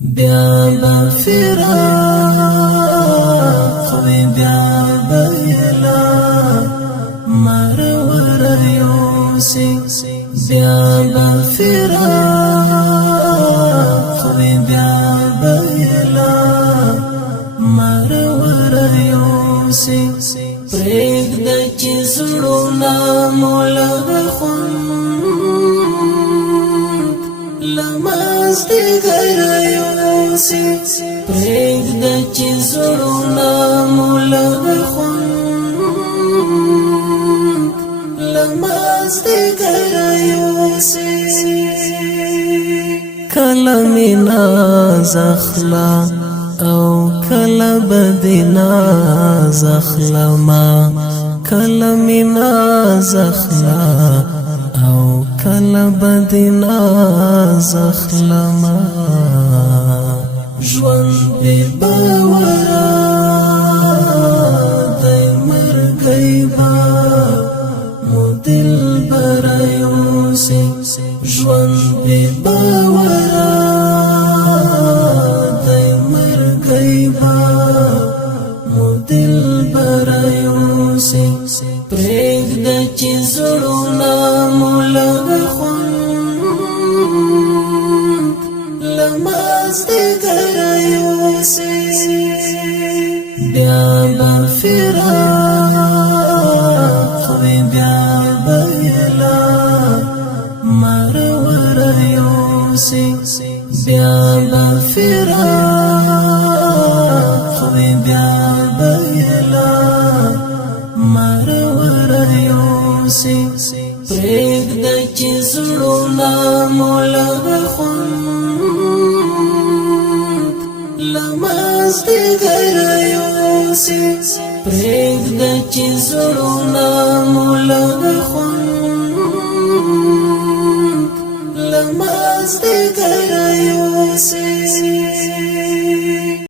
بیا بفراق وی بیا بیلا مرور یوسی بیا بفراق وی بیا بیلا مرور یوسی پریگ دا چی زڑونا مولغ خوند لماز دیگر یوسی پریگ دا چی زڑونا مولغ خوند لماز دیگر یوسی کلمی ناز اخلا او کلا بدنا زخلما کلا منا زخلا او کلا بدنا زخلما ژوند بی باورا دای مرګی با مو دل برایوسی ژوند بی باورا دل برایوسی پریگ دا چی زڑونا مولغ خوند لماز دیگر یوسی بیا بفراق وی بیا بیلا مرور یوسی بیا بفراق وی بیا بیلا مرور یوسی پریگ دا چی زڑونا مولغ خوند لماز دیگر یوسی پریگ دا چی زڑونا مولغ خوند لماز دیگر یوسی